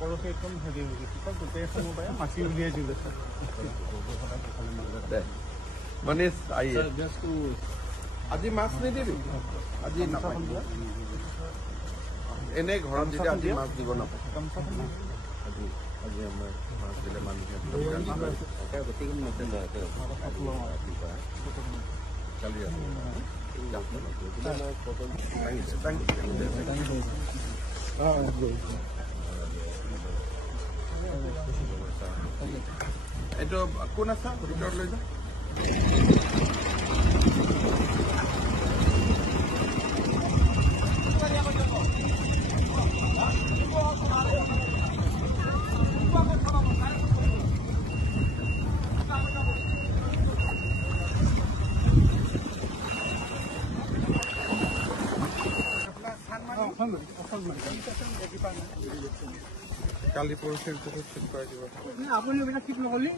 পৰহি একদম হেৰি হৈ গৈছে গোটেই সময় পাই মাছি উলিয়াই দিলে মনীষ আজি মাছ নিদিবি আজি নাপায় এনে ঘৰত যেতিয়া আজি মাছ দিব নাপায় আজি আমাৰ মাছ দিলে মানুহে কালি এইটো কোন আছে ভিতৰত লৈ যা কালি পৰহিৰ পিছত ঠিক কৰাই দিব আপুনি এইবিলাক ঠিক নকৰিলে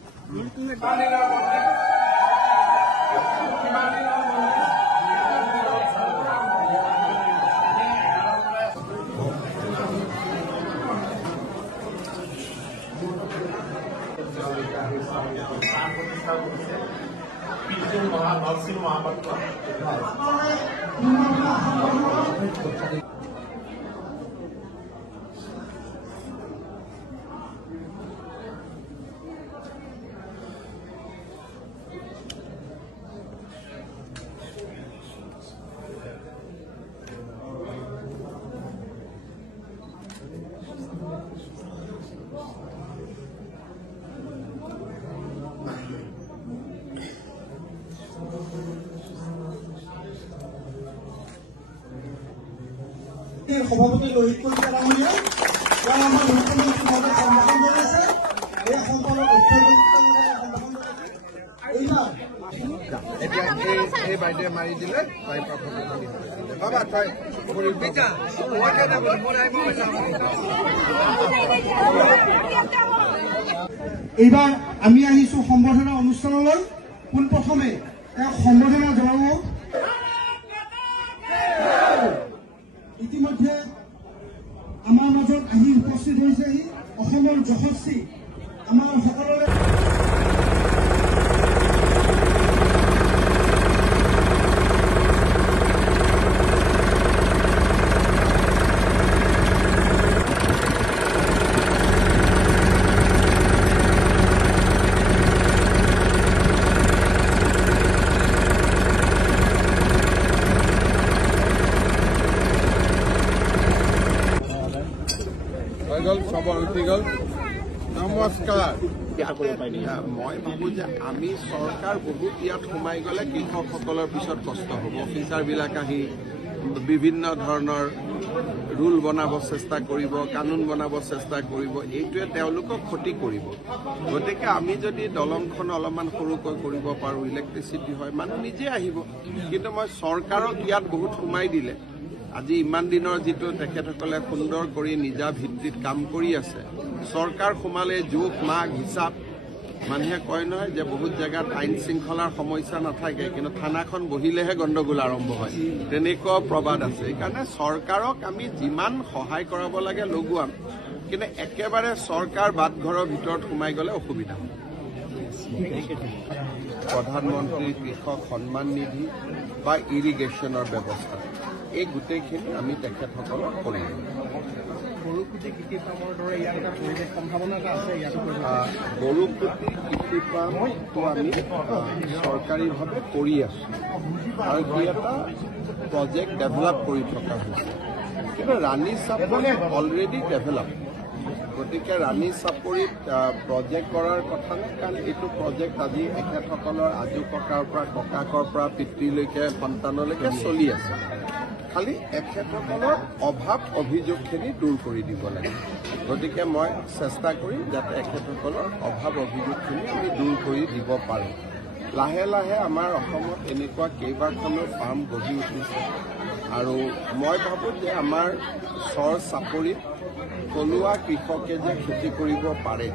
সভাপতি লোহিত কলিতা ডাঙৰীয়া আমাৰ মুখ্যমন্ত্ৰী মহোদয় সম্ভাষণ জনাইছে এই সম্পাদক এতিয়া এই বাইদেৱে মাৰি দিলে তাই বাবা তাই এইবাৰ আমি আহিছো সম্বৰ্ধনা অনুষ্ঠানলৈ পোনপ্ৰথমে তেওঁক সম্বৰ্ধনা জনাব ইতিমধ্যে আমাৰ মাজত আহি উপস্থিত হৈছেহি অসমৰ যশস্বী আমাৰ সকলোৰে নমস্কাৰ মই ভাবো যে আমি চৰকাৰ বহুত ইয়াত সোমাই গ'লে কৃষকসকলৰ পিছত কষ্ট হ'ব অফিচাৰবিলাক আহি বিভিন্ন ধৰণৰ ৰুল বনাব চেষ্টা কৰিব কানুন বনাব চেষ্টা কৰিব এইটোৱে তেওঁলোকক ক্ষতি কৰিব গতিকে আমি যদি দলংখন অলপমান সৰুকৈ কৰিব পাৰোঁ ইলেক্ট্ৰিচিটি হয় মানুহ নিজে আহিব কিন্তু মই চৰকাৰক ইয়াত বহুত সোমাই দিলে আজি ইমান দিনৰ যিটো তেখেতসকলে সুন্দৰ কৰি নিজা ভিত্তিত কাম কৰি আছে চৰকাৰ সোমালে জোখ মাগ হিচাপ মানুহে কয় নহয় যে বহুত জেগাত আইন শৃংখলাৰ সমস্যা নাথাকে কিন্তু থানাখন বহিলেহে গণ্ডগোল আৰম্ভ হয় তেনেকুৱা প্ৰবাদ আছে সেইকাৰণে চৰকাৰক আমি যিমান সহায় কৰাব লাগে লগোৱাম কিন্তু একেবাৰে চৰকাৰ বাটঘৰৰ ভিতৰত সোমাই গ'লে অসুবিধা হয় প্ৰধানমন্ত্ৰী কৃষক সন্মান নিধি বা ইৰিগেশ্যনৰ ব্যৱস্থা এই গোটেইখিনি আমি তেখেতসকলক কৰিম গৰুকুটি কৃষি ফাৰ্মৰ দৰে ইয়াত এটা পৰিৱেশ সম্ভাৱনা এটা আছে গৰুকুটি কৃষি ফাৰ্মটো আমি চৰকাৰীভাৱে কৰি আছোঁ আৰু দুই এটা প্ৰজেক্ট ডেভেলপ কৰি থকা হৈছে কিন্তু ৰাণী চাপৰি অলৰেডি ডেভেলপ গতিকে ৰাণী চাপৰিত প্ৰজেক্ট কৰাৰ কথা নাই কাৰণ এইটো প্ৰজেক্ট আজি এখেতসকলৰ আজু ককাৰ পৰা ককাকৰ পৰা পিতৃলৈকে সন্তানলৈকে চলি আছে খালি এখেতসকলৰ অভাৱ অভিযোগখিনি দূৰ কৰি দিব লাগে গতিকে মই চেষ্টা কৰিম যাতে এখেতসকলৰ অভাৱ অভিযোগখিনি আমি দূৰ কৰি দিব পাৰোঁ লাহে লাহে আমাৰ অসমত এনেকুৱা কেইবাখনো ফাৰ্ম গঢ়ি উঠিছে আৰু মই ভাবোঁ যে আমাৰ চৰ চাপৰিত থলুৱা কৃষকে যে খেতি কৰিব পাৰে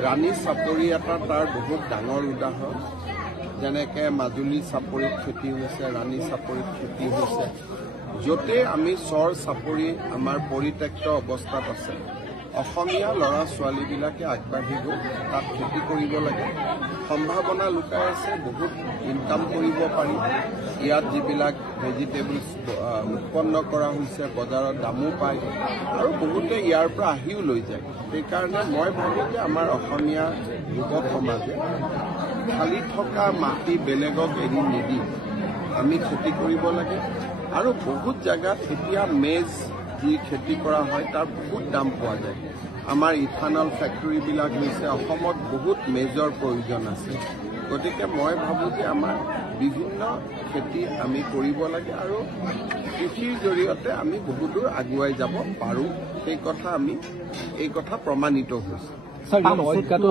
ৰাণী চাপৰি এটা তাৰ বহুত ডাঙৰ উদাহৰণ যেনেকৈ মাজুলী চাপৰিত খেতি হৈছে ৰাণী চাপৰিত খেতি হৈছে য'তে আমি চৰ চাপৰি আমাৰ পৰিত্যক্ত অৱস্থাত আছে অসমীয়া ল'ৰা ছোৱালীবিলাকে আগবাঢ়ি গৈ তাত খেতি কৰিব লাগে। সম্ভাৱনা লুকাই আছে, বহুত ইনকাম কৰিব পাৰি। ইয়াত যিবিলাক ভেজিটেবলছ উৎপন্ন কৰা হৈছে বজাৰত দামো পায় আৰু বহুতে ইয়াৰ পৰা আহিও লৈ যায়। সেইকাৰণে মই ভাবোঁ যে আমাৰ অসমীয়া যুৱ সমাজে খালি থকা মাটি বেলেগক এৰি নিদি আমি খেতি কৰিব লাগে। আৰু বহুত জেগাত এতিয়া মেজ যি খেতি কৰা হয় তাৰ বহুত দাম পোৱা যায়। আমাৰ ইথানল ফেক্টৰীবিলাক হৈছে অসমত বহুত মেজৰ প্ৰয়োজন আছে। গতিকে মই ভাবোঁ যে আমাৰ বিভিন্ন খেতি আমি কৰিব লাগে আৰু কৃষিৰ জৰিয়তে আমি বহুদূৰ আগুৱাই যাব পাৰোঁ। সেই কথা এই কথা প্ৰমাণিত হৈছে।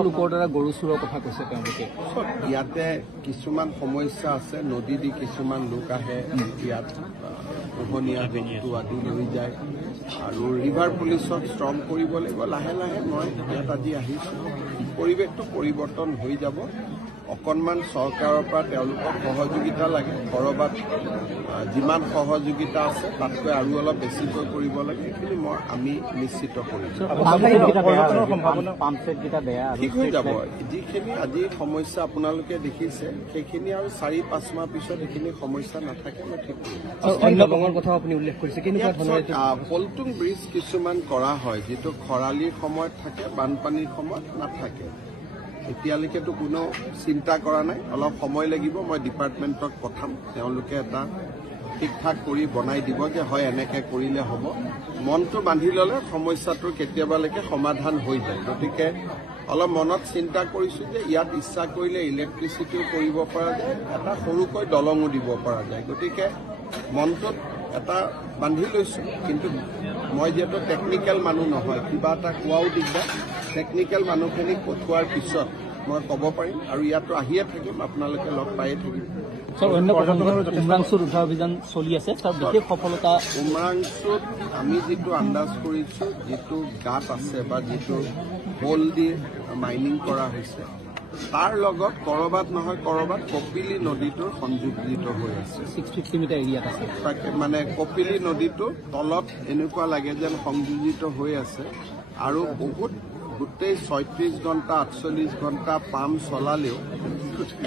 লোকৰ দ্বাৰা গৰু চোৰৰ কথা কৈছে তেওঁলোকে। ইয়াতে কিছুমান সমস্যা আছে, নদী দি কিছুমান লোক আহে, ইয়াত পোহনীয়া জন্তু আদি লৈ যায় আৰু ৰিভাৰ পুলিচক ষ্ট্ৰং কৰিব লাগিব। লাহে লাহে মই ইয়াত আজি আহিছোঁ, পৰিৱেশটো পৰিৱৰ্তন হৈ যাব। অকণমান চৰকাৰৰ পৰা তেওঁলোকক সহযোগিতা লাগে। ক'ৰবাত যিমান সহযোগিতা আছে তাতকৈ আৰু অলপ বেছিকৈ কৰিব লাগে। এইখিনি আমি নিশ্চিত কৰিম। ঠিক হৈ যাব। যিখিনি আজি সমস্যা আপোনালোকে দেখিছে সেইখিনি আৰু 4-5 মাহ পিছত এইখিনি সমস্যা নাথাকে। মই ঠিক কৰিম। পলটুং ব্ৰিজ কিছুমান কৰা হয় যিটো খৰালিৰ সময়ত থাকে, বানপানীৰ সময়ত নাথাকে। এতিয়ালৈকেতো কোনো চিন্তা কৰা নাই, অলপ সময় লাগিব। মই ডিপাৰ্টমেণ্টক পঠাম, তেওঁলোকে এটা ঠিক ঠাক কৰি বনাই দিব যে হয় এনেকৈ কৰিলে হ'ব। মনটো বান্ধি ল'লে সমস্যাটোৰ কেতিয়াবালৈকে সমাধান হৈ যায়। গতিকে অলপ মনত চিন্তা কৰিছোঁ যে ইয়াত ইচ্ছা কৰিলে ইলেক্ট্ৰিচিটিও কৰিব পৰা যায়, এটা সৰুকৈ দলঙো দিব পৰা যায়। গতিকে মনটোত এটা বান্ধি লৈছোঁ। কিন্তু মই যিহেতু টেকনিকেল মানুহ নহয়, কিবা এটা কোৱাও দিগদাৰ। টেকনিকেল মানুহখিনিক পঠোৱাৰ পিছত মই ক'ব পাৰিম আৰু ইয়াতো আহিয়ে থাকিম, আপোনালোকে লগ পায়ে থাকিম। উমৰাংচুত উদ্ধাৰ অভিযান চলি আছে, তাৰ বিশেষ সফলতা। উমৰাংচুত আমি যিটো আন্দাজ কৰিছোঁ, যিটো গাঁত আছে বা যিটো হোল দি মাইনিং কৰা হৈছে তাৰ লগত ক'ৰবাত নহয় ক'ৰবাত কপিলী নদীটোৰ সংযোজিত হৈ আছে। 650 মিটাৰ এৰিয়াত আছে। তাকে মানে কপিলী নদীটো তলত এনেকুৱা লাগে যেন সংযোজিত হৈ আছে আৰু বহুত গোটেই 36 ঘণ্টা 48 ঘণ্টা পাম্প চলালেও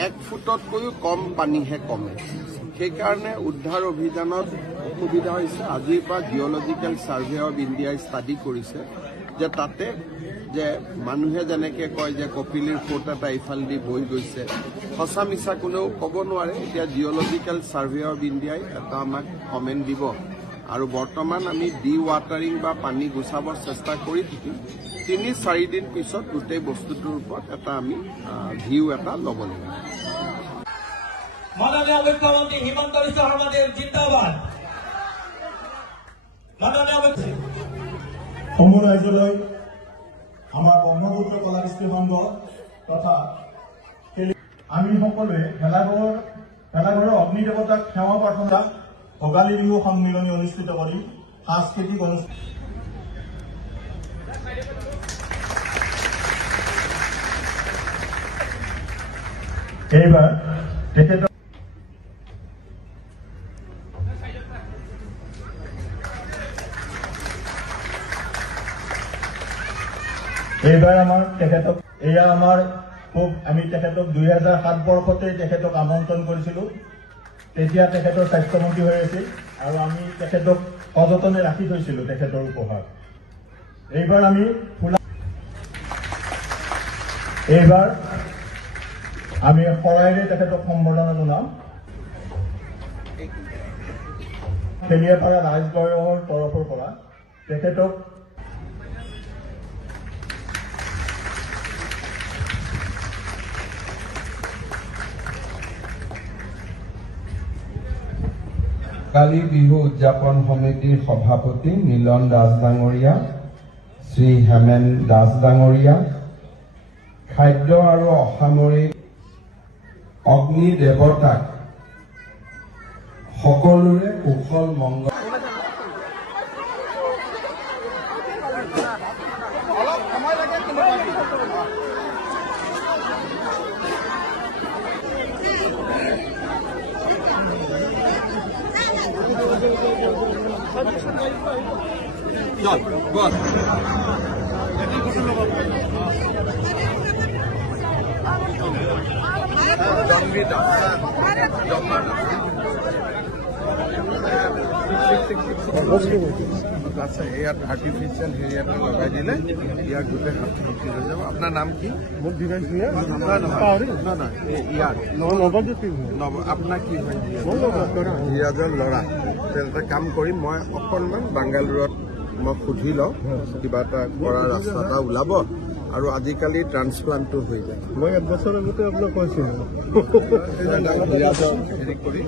1 ফুটতকৈও কম পানীহে কমে। সেইকাৰণে উদ্ধাৰ অভিযানত অসুবিধা হৈছে। আজিৰ পৰা জিঅ'লজিকেল ছাৰ্ভে অৱ ইণ্ডিয়াই ষ্টাডি কৰিছে যে তাতে যে মানুহে যেনেকৈ কয় যে কপিলীৰ সোঁত এটা ইফালেদি বৈ গৈছে, সঁচা মিছা কোনেও ক'ব নোৱাৰে। এতিয়া জিঅ'লজিকেল ছাৰ্ভে অৱ ইণ্ডিয়াই এটা আমাক কমেণ্ট দিব আৰু বৰ্তমান আমি ডি ৱাটাৰিং বা পানী গুচাব চেষ্টা কৰি থাকিম। 3-4 দিন পিছত গোটেই বস্তুটোৰ ওপৰত এটা আমি ভিউ এটা ল'ব লাগিব। মাননীয় মুখ্যমন্ত্ৰী হিমন্ত বিশ্ব শৰ্মাদেব জিন্দাবাদ। মাননীয় সমূহ ৰাজ্যলৈ আমাৰ ব্ৰহ্মপুত্ৰ কলা কৃষ্টি সংঘ তথা আমি সকলোৱে ভেলাঘৰৰ অগ্নি দেৱতাক সেৱা প্ৰাৰ্থনা ভোগালী বিহু সন্মিলনী অনুষ্ঠিত কৰি সাংস্কৃতিক অনুষ্ঠান এইবাৰ আমাৰ তেখেতক আমি তেখেতক 2007 বৰ্ষতে তেখেতক আমন্ত্ৰণ কৰিছিলোঁ। তেতিয়া তেখেতৰ স্বাস্থ্যমন্ত্ৰী হৈ আছিল আৰু আমি তেখেতক সযতনে ৰাখি থৈছিলোঁ তেখেতৰ উপহাৰ। এইবাৰ আমি শৰাইৰে তেখেতক সম্বৰ্ধনা জনাম। খেলিয়াপাৰা ৰাজবয়সৰ তৰফৰ পৰা তেখেতক ভোগালী বিহু উদযাপন সমিতিৰ সভাপতি নীলন দাস ডাঙৰীয়া, শ্ৰী হেমেন দাস ডাঙৰীয়া, খাদ্য আৰু অসামৰিক অগ্নি দেৱতাক সকলোৰে কুশল মংগল বস আচ্ছা ইয়াত আৰ্টিফিচিয়েল হেৰি এটা লগাই দিলে ইয়াৰ গোটেই হাত ফুটি হৈ যাব। আপোনাৰ নাম কি? মোক ডিভাইচ দিয়ে নহয় ইয়াৰ আপোনাৰ কি হয়? ৰিয়াজৰ ল'ৰা। এটা কাম কৰিম, মই অকণমান বাংগালুৰত মই সুধি লওঁ, কিবা এটা কৰা ৰাস্তা এটা ওলাব আৰু আজিকালি ট্ৰান্সপ্লান্টটো হৈ যায়। মই 1 বছৰ আগতে আপোনাক কৈছিলোঁ হেৰি কৰি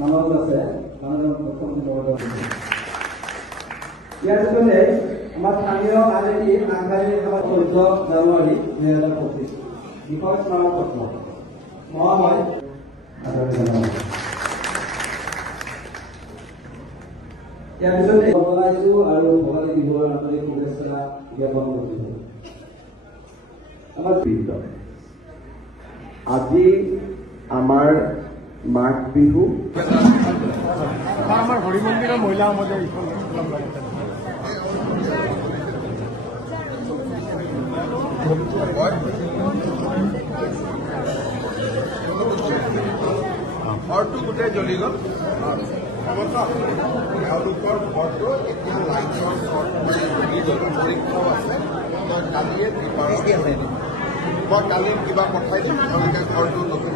মনত আছে ইয়াৰ পিছতে আমাৰ স্থানীয় আবেদী আংশাৰী সভা 14 জানুৱাৰী 2025 বিষয় স্মাৰক পত্ৰ মহাময় ইয়াৰ পিছতে বনাইছো আৰু ভোগালী বিহুৰ আন্তৰিক শুভেচ্ছা জ্ঞাপন কৰিছো। আমাৰ আজি আমাৰ মাঘ বিহু আমাৰ হৰি মন্দিৰৰ মহিলা সমাজে ঘৰটো গোটেই জ্বলি গ'ল। তেওঁলোকৰ ঘৰটো এতিয়া লাইটৰ শ্বৰ্ট মাৰি জ্বলি গ'ল। পৰীক্ষাও আছে। মই কালিয়ে মই কালি কিবা পঠাই দিম, তেওঁলোকে ঘৰটো নতুন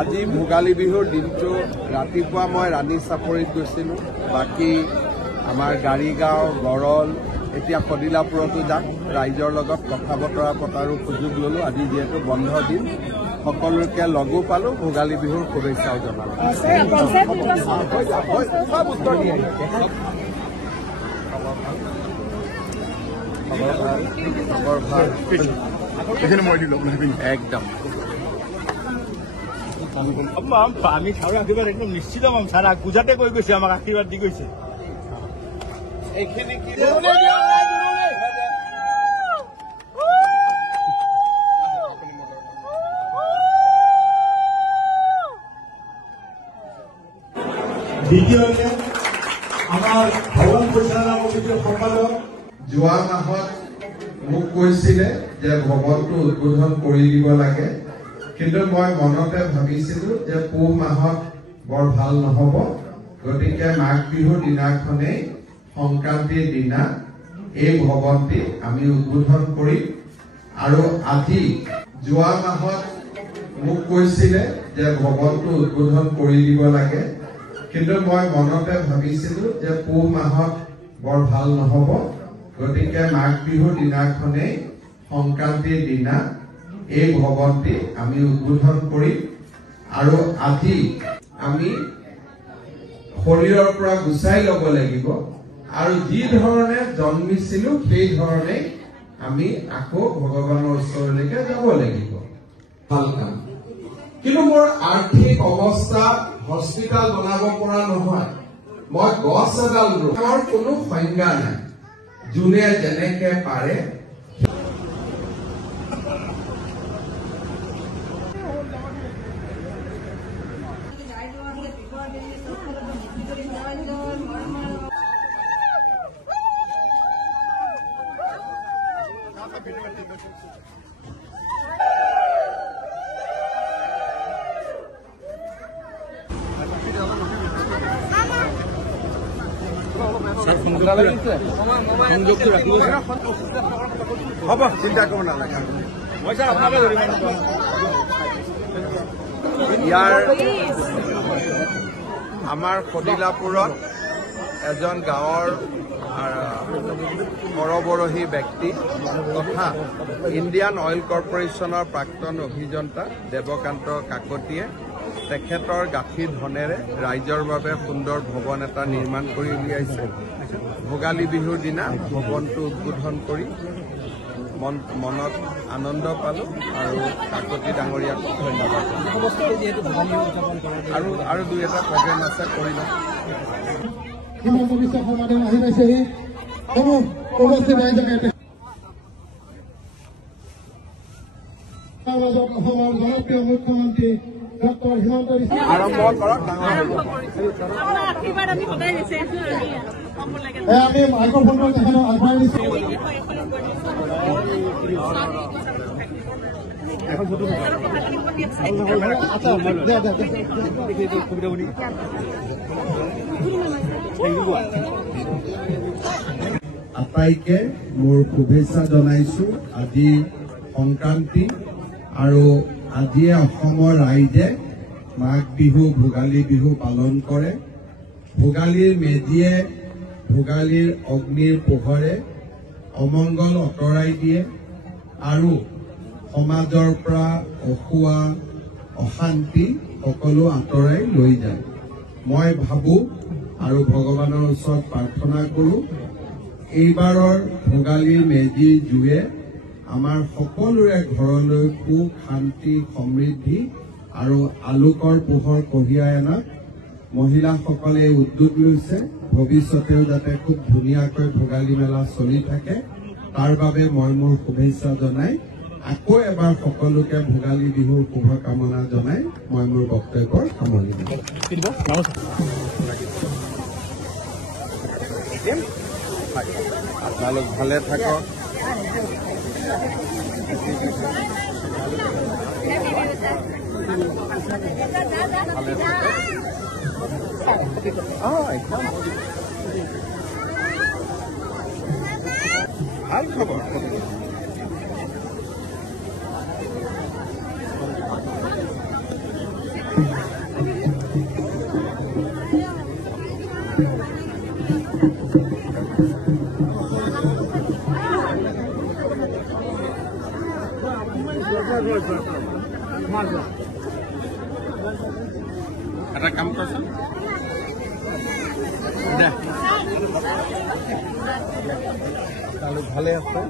আজি ভোগালী বিহুৰ দিনটো ৰাতিপুৱা মই ৰাণী চাপৰিত গৈছিলোঁ, বাকী আমাৰ গাড়ীগাঁও গড়ল এতিয়া কদিলাপুৰতো যাম। ৰাইজৰ লগত কথা বতৰা পতাৰো সুযোগ ল'লোঁ। আজি যিহেতু বন্ধ দিন, সকলোকে লগো পালোঁ, ভোগালী বিহুৰ শুভেচ্ছাও জনালোঁ। সব উত্তৰ দিয়ে খবৰ ভাল একদম আমি ছাৰৰ আশীৰ্বাদ একদম নিশ্চিত পাম। ছাৰ গুজাতে কৈ গৈছে, আমাক আশীৰ্বাদ দি গৈছে। এইখিনি কি দ্বিতীয়তে আমাৰ ভৱন পৰিচালনা কমিটিৰ সম্পাদক যোৱা মাহত মোক কৈছিলে যে ভৱনটো উদ্বোধন কৰি দিব লাগে, কিন্তু মই মনতে ভাবিছিলো যে পুহ মাহত বৰ ভাল নহব, গতিকে মাঘ বিহুৰ দিনাখনেই সংক্ৰান্তিৰ দিনা এই ভৱনটি আমি উদ্বোধন কৰিম। আৰু আজি যোৱা মাহত মোক কৈছিলে যে ভৱনটো উদ্বোধন কৰি দিব লাগে, কিন্তু মই মনতে ভাবিছিলো যে পুহ মাহত বৰ ভাল নহব, গতিকে মাঘ বিহুৰ দিনাখনেই সংক্ৰান্তিৰ দিনা এই ভৱনটি আমি উদ্বোধন কৰিম। আৰু আজি আমি শৰীৰৰ পৰা গুচাই ল'ব লাগিব আৰু যি ধৰণে জন্মিছিলো সেই ধৰণে আমি আকৌ ভগৱানৰ ওচৰলৈকে যাব লাগিব। ভাল কাম, কিন্তু মোৰ আৰ্থিক অৱস্থা হস্পিটাল বনাব পৰা নহয়, মই গছ এডাল ৰোৱাৰ কোনো সংজ্ঞা নাই। যোনে যেনেকে পাৰে হ'ব, চিন্তা কৰিব নালাগে। ইয়াৰ আমাৰ খদিলাপুৰত এজন গাঁৱৰ পৰবৰহী ব্যক্তি তথা ইণ্ডিয়ান অইল কৰ্পৰেশ্যনৰ প্ৰাক্তন অভিযন্তা দেৱকান্ত কাকতিয়ে তেখেতৰ গাঁঠি ধনেৰে ৰাইজৰ বাবে সুন্দৰ ভৱন এটা নিৰ্মাণ কৰি উলিয়াইছে। ভোগালী বিহুৰ দিনা ভৱনটো উদ্বোধন কৰি মনত আনন্দ পালোঁ আৰু কাকতি ডাঙৰীয়াক ধন্যবাদ। আৰু দুই এটা প্ৰগ্ৰেম আছে, কৰি লওঁ। হিমন্ত বিশ্ব শৰ্মাদেৱ আহি পাইছেহি। উপস্থিত ৰাইজকে অসমৰ জনপ্ৰিয় মুখ্যমন্ত্ৰী ডক্টৰ হিমন্ত বিশ্ব আৰম্ভ কৰক। আমি মাইক্ৰফোনটো তেখেতক আগবঢ়াই দিছোঁ। আটাইকে মোৰ শুভেচ্ছা জনাইছো। আজি সংক্ৰান্তি আৰু আজিয়ে অসমৰ ৰাইজে মাঘ বিহু ভোগালী বিহু পালন কৰে। ভোগালীৰ মেজিয়ে ভোগালীৰ অগ্নিৰ পোহৰে অমংগল আঁতৰাই দিয়ে আৰু সমাজৰ পৰা অসুৱা অশান্তি সকলো আঁতৰাই লৈ যায়। মই ভাবো আৰু ভগৱানৰ ওচৰত প্ৰাৰ্থনা কৰোঁ, এইবাৰৰ ভোগালীৰ মেজিৰ জুয়ে আমাৰ সকলোৰে ঘৰলৈ সুখ শান্তি সমৃদ্ধি আৰু আলোকৰ পোহৰ কঢ়িয়াই অনাত মহিলাসকলে উদ্যোগ লৈছে। ভৱিষ্যতেও যাতে খুব ধুনীয়াকৈ ভোগালী মেলা চলি থাকে, তাৰ বাবে মই মোৰ শুভেচ্ছা জনাই আকৌ এবাৰ সকলোকে ভোগালী বিহুৰ শুভকামনা জনাই মই মোৰ বক্তব্যৰ সামৰণি দিওঁ। আপোনালোক ভালে থাকক। ভাল খবৰ। এটা কাম কৰচোন দে, ভালে আছে।